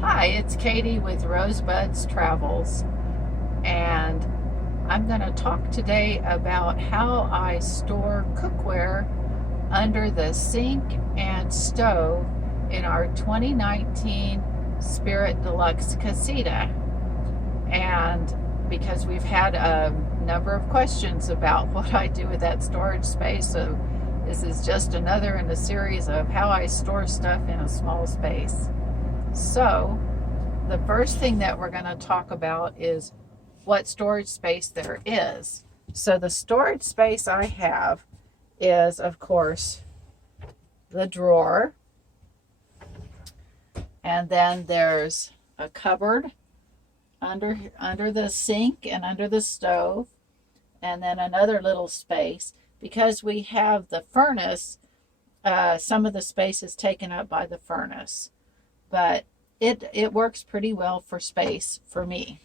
Hi, it's Katy with Rosebuds Travels, and I'm going to talk today about how I store cookware under the sink and stove in our 2019 Spirit Deluxe Casita. And because we've had a number of questions about what I do with that storage space, so this is just another in a series of how I store stuff in a small space. So, the first thing that we're going to talk about is what storage space there is. So the storage space I have is, of course, the drawer, and then there's a cupboard under the sink and under the stove, and then another little space. Because we have the furnace, some of the space is taken up by the furnace, but it works pretty well for space for me.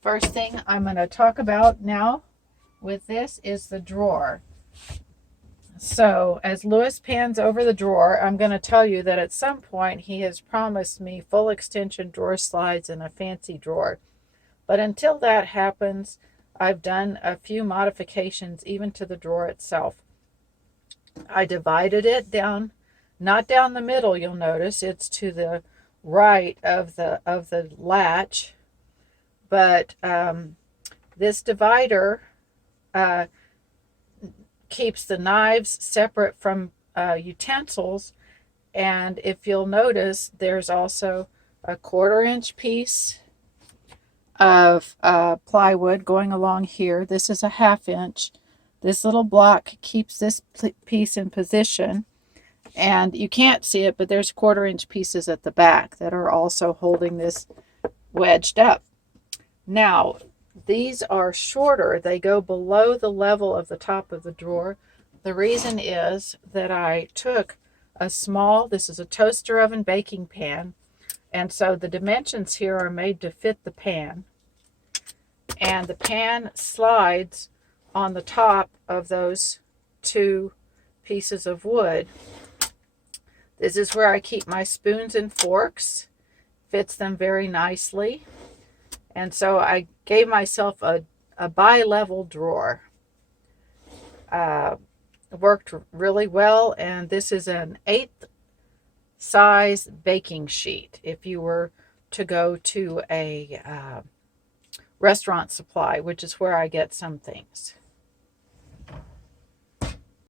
First thing I'm going to talk about now with this is the drawer. So as Lewis pans over the drawer, I'm going to tell you that at some point he has promised me full extension drawer slides and a fancy drawer. But until that happens, I've done a few modifications even to the drawer itself. I divided it down, not down the middle, you'll notice. It's to the right of the latch, but this divider keeps the knives separate from utensils, and if you'll notice, there's also a 1/4-inch piece of plywood going along here. This is a 1/2 inch. This little block keeps this piece in position, and you can't see it, but there's 1/4-inch pieces at the back that are also holding this wedged up. Now, these are shorter. They go below the level of the top of the drawer. The reason is that I took this is a toaster oven baking pan, and so the dimensions here are made to fit the pan. And the pan slides on the top of those two pieces of wood. This is where I keep my spoons and forks. Fits them very nicely. And so I gave myself a bi-level drawer. Worked really well, and this is an 1/8 size baking sheet. If you were to go to a restaurant supply, which is where I get some things.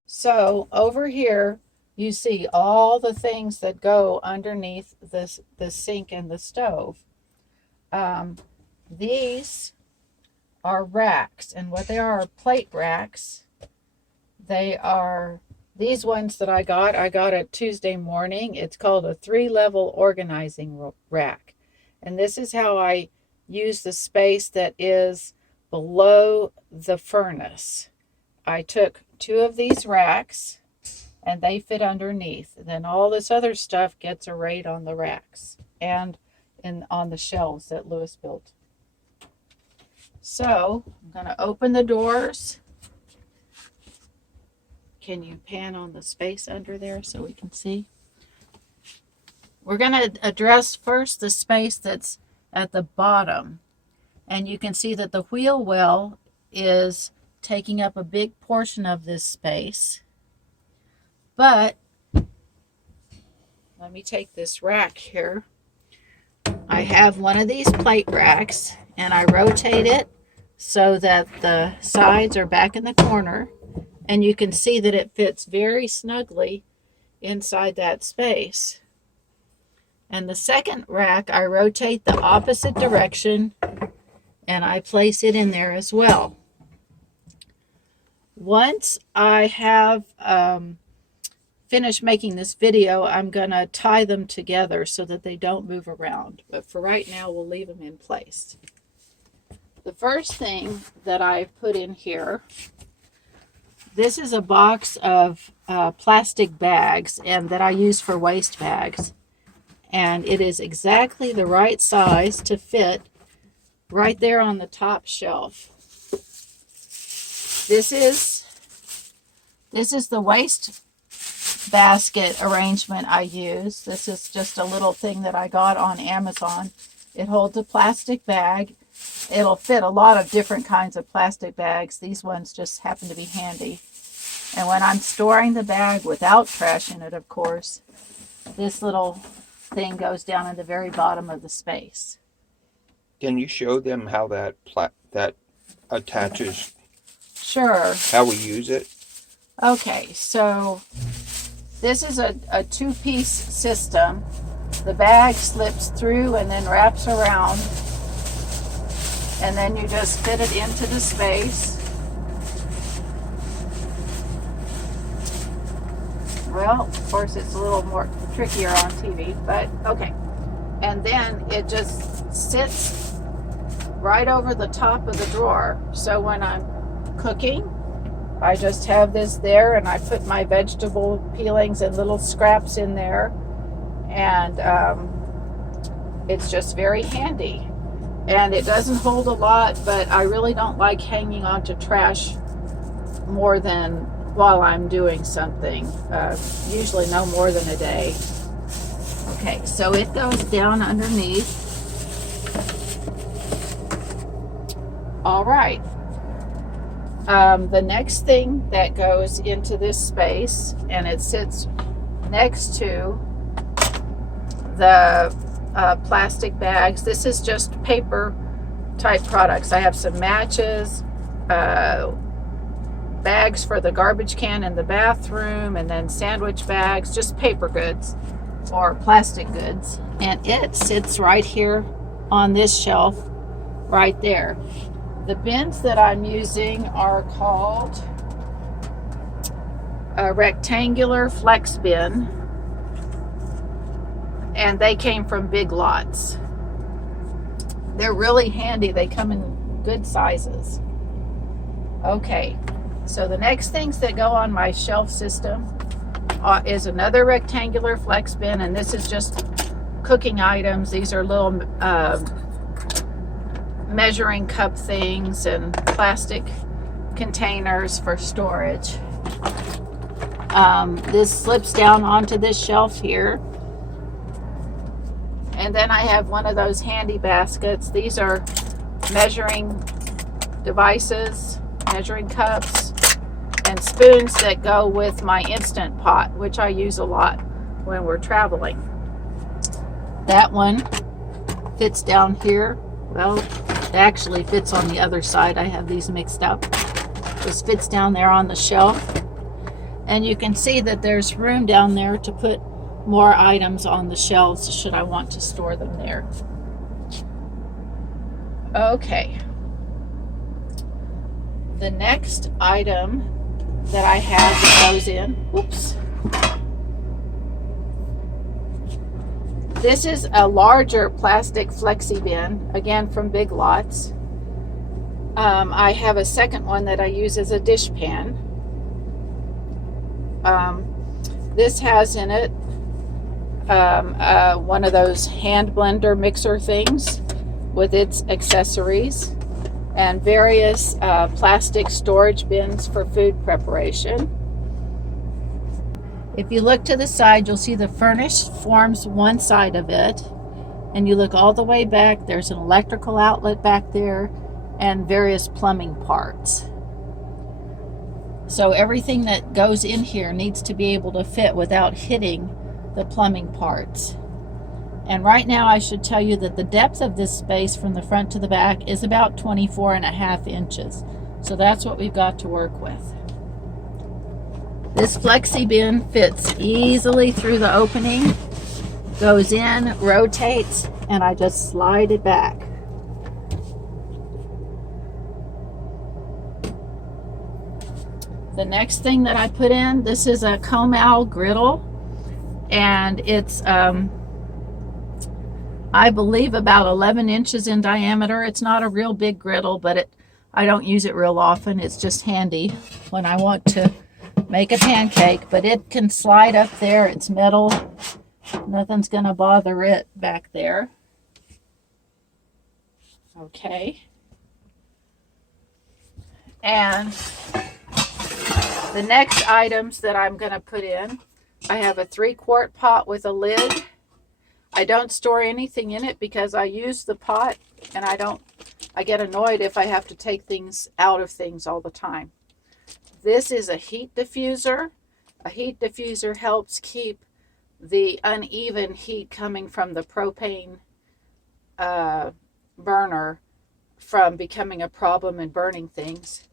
So over here, you see all the things that go underneath the sink and the stove. These are racks, and what they are plate racks. They are these ones that I got it Tuesday morning. It's called a 3-level organizing rack, and this is how I use the space that is below the furnace. I took 2 of these racks, and they fit underneath. Then all this other stuff gets arrayed on the racks and on the shelves that Lewis built. So I'm going to open the doors. Can you pan on the space under there so we can see? We're going to address first the space that's at the bottom. And you can see that the wheel well is taking up a big portion of this space. But let me take this rack here. I have one of these plate racks, and I rotate it so that the sides are back in the corner, and you can see that it fits very snugly inside that space. And the second rack, I rotate the opposite direction, and I place it in there as well. Once I have finished making this video, I'm going to tie them together so that they don't move around. But for right now, we'll leave them in place. The first thing that I've put in here, this is a box of plastic bags and that I use for waste bags. And it is exactly the right size to fit right there on the top shelf. This is the waste basket arrangement I use. This is just a little thing that I got on Amazon. It holds a plastic bag. It'll fit a lot of different kinds of plastic bags. These ones just happen to be handy. And when I'm storing the bag without trash in it, of course, this little thing goes down in the very bottom of the space. Can you show them how that attaches? Sure. How we use it? Okay, so this is a two-piece system. The bag slips through and then wraps around, and then you just fit it into the space. Well, of course, it's a little more trickier on TV, but okay. And then it just sits right over the top of the drawer. So when I'm cooking, I just have this there, and I put my vegetable peelings and little scraps in there, and it's just very handy. And it doesn't hold a lot, but I really don't like hanging on to trash more than while I'm doing something. Usually no more than a day. Okay, so it goes down underneath. All right. The next thing that goes into this space, and it sits next to the plastic bags. This is just paper type products. I have some matches, bags for the garbage can in the bathroom, and then sandwich bags, just paper goods or plastic goods. And it sits right here on this shelf right there. The bins that I'm using are called a rectangular flex bin, and they came from Big Lots. They're really handy. They come in good sizes. Okay, so the next things that go on my shelf system is another rectangular flex bin, and this is just cooking items. These are little measuring cup things and plastic containers for storage. This slips down onto this shelf here. And then I have one of those handy baskets. These are measuring devices, measuring cups, and spoons that go with my Instant Pot, which I use a lot when we're traveling. That one fits down here. Well, it actually fits on the other side. I have these mixed up. This fits down there on the shelf. And you can see that there's room down there to put more items on the shelves should I want to store them there. Okay. The next item that I have that goes in, whoops. This is a larger plastic flexi bin, again from Big Lots. I have a second one that I use as a dish pan. This has in it one of those hand blender mixer things with its accessories, and various plastic storage bins for food preparation. If you look to the side, you'll see the furnace forms one side of it, and you look all the way back, there's an electrical outlet back there and various plumbing parts. So everything that goes in here needs to be able to fit without hitting the plumbing parts. And right now I should tell you that the depth of this space from the front to the back is about 24.5 inches. So that's what we've got to work with. This flexi bin fits easily through the opening, goes in, rotates, and I just slide it back. The next thing that I put in, this is a Comal griddle, and it's I believe about 11 inches in diameter. It's not a real big griddle, but I don't use it real often. It's just handy when I want to make a pancake, but it can slide up there. It's metal. Nothing's gonna bother it back there. Okay. And the next items that I'm gonna put in, I have a 3-quart pot with a lid. I don't store anything in it because I use the pot, and I get annoyed if I have to take things out of things all the time. This is a heat diffuser. A heat diffuser helps keep the uneven heat coming from the propane burner from becoming a problem and burning things.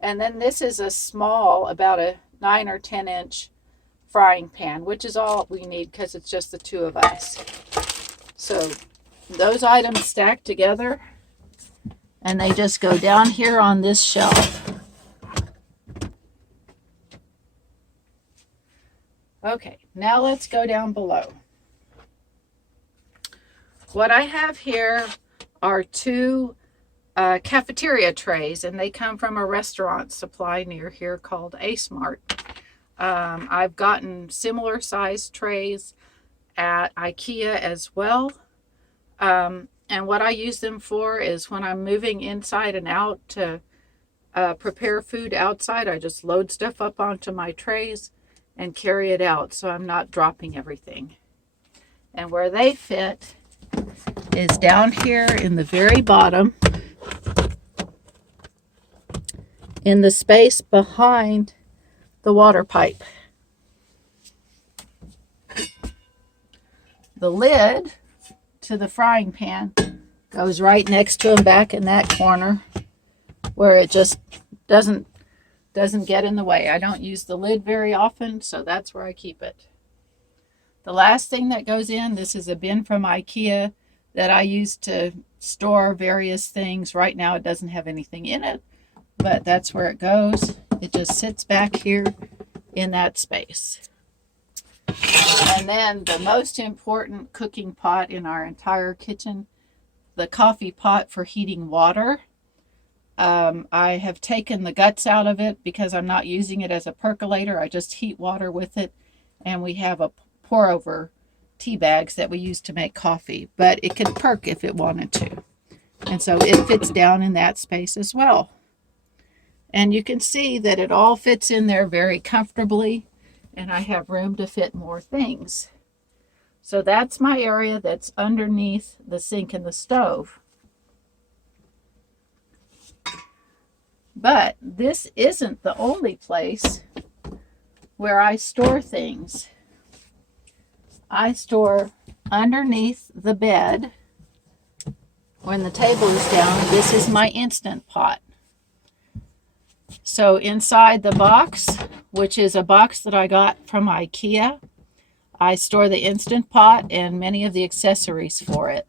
And then this is a small, about a 9 or 10 inch frying pan, which is all we need because it's just the two of us. So those items stack together, and they just go down here on this shelf. Okay, now let's go down below. What I have here are 2 cafeteria trays, and they come from a restaurant supply near here called A Smart. I've gotten similar sized trays at IKEA as well. And what I use them for is when I'm moving inside and out to prepare food outside, I just load stuff up onto my trays and carry it out so I'm not dropping everything. And where they fit is down here in the very bottom, in the space behind the water pipe. The lid to the frying pan goes right next to them back in that corner where it just doesn't get in the way. I don't use the lid very often, so that's where I keep it. The last thing that goes in, this is a bin from IKEA that I use to store various things. Right now it doesn't have anything in it, but that's where it goes. It just sits back here in that space. And then the most important cooking pot in our entire kitchen, the coffee pot for heating water. I have taken the guts out of it because I'm not using it as a percolator. I just heat water with it, and we have a pour over tea bags that we use to make coffee, but it can perk if it wanted to. And so it fits down in that space as well. And you can see that it all fits in there very comfortably, and I have room to fit more things. So that's my area that's underneath the sink and the stove. But this isn't the only place where I store things. I store underneath the bed. When the table is down, this is my Instant Pot. So inside the box, which is a box that I got from IKEA, I store the Instant Pot and many of the accessories for it.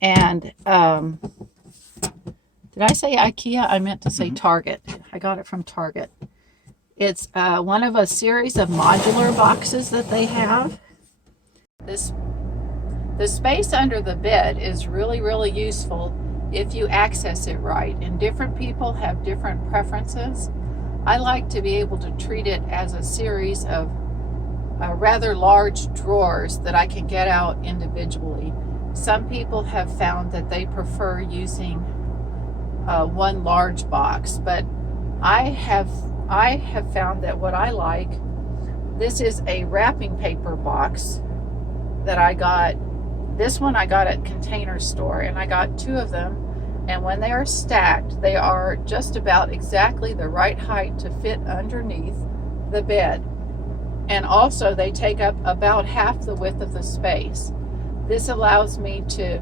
And did I say IKEA? I meant to say Target. I got it from Target. It's one of a series of modular boxes that they have. The space under the bed is really, really useful if you access it right. And different people have different preferences. I like to be able to treat it as a series of rather large drawers that I can get out individually. Some people have found that they prefer using one large box, but I have found that what I like, this is a wrapping paper box that I got. This one I got at Container Store, and I got 2 of them, and when they are stacked, they are just about exactly the right height to fit underneath the bed. And also they take up about half the width of the space. This allows me to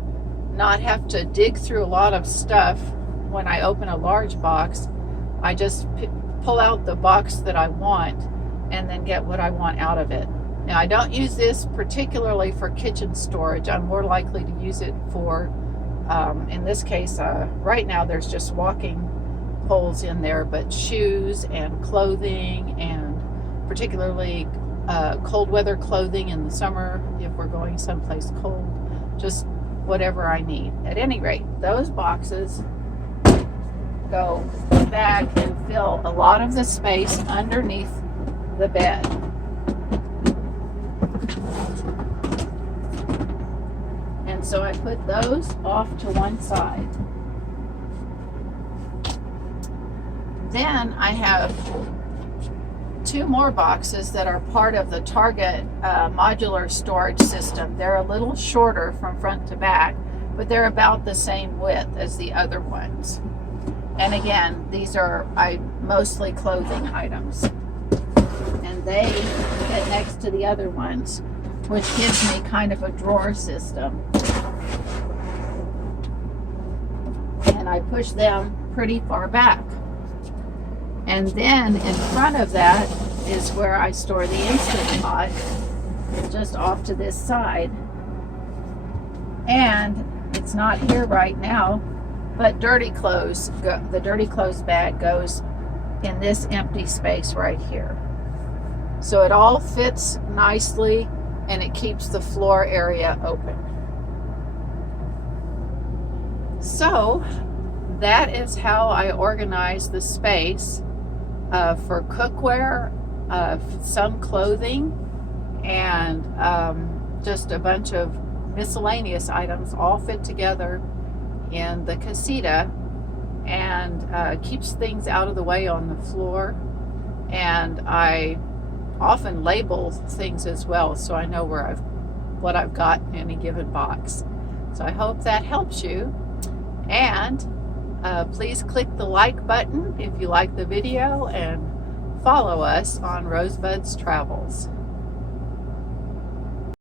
not have to dig through a lot of stuff when I open a large box. I just pull out the box that I want and then get what I want out of it. Now, I don't use this particularly for kitchen storage. I'm more likely to use it for, in this case, right now there's just walking poles in there, but shoes and clothing, and particularly cold weather clothing in the summer if we're going someplace cold, just whatever I need. At any rate, those boxes go back and fill a lot of the space underneath the bed. And so I put those off to one side. Then I have two more boxes that are part of the Target modular storage system. They're a little shorter from front to back, but they're about the same width as the other ones. And again, these are mostly clothing items. And they fit next to the other ones, which gives me kind of a drawer system. And I push them pretty far back. And then in front of that is where I store the Instant Pot, just off to this side. And it's not here right now, but dirty clothes, the dirty clothes bag goes in this empty space right here. So it all fits nicely and it keeps the floor area open. So that is how I organize the space for cookware, some clothing, and just a bunch of miscellaneous items all fit together in the Casita, and keeps things out of the way on the floor. And I often label things as well, so I know what I've got in any given box. So I hope that helps you. And please click the like button if you like the video, and follow us on Rosebud's Travels.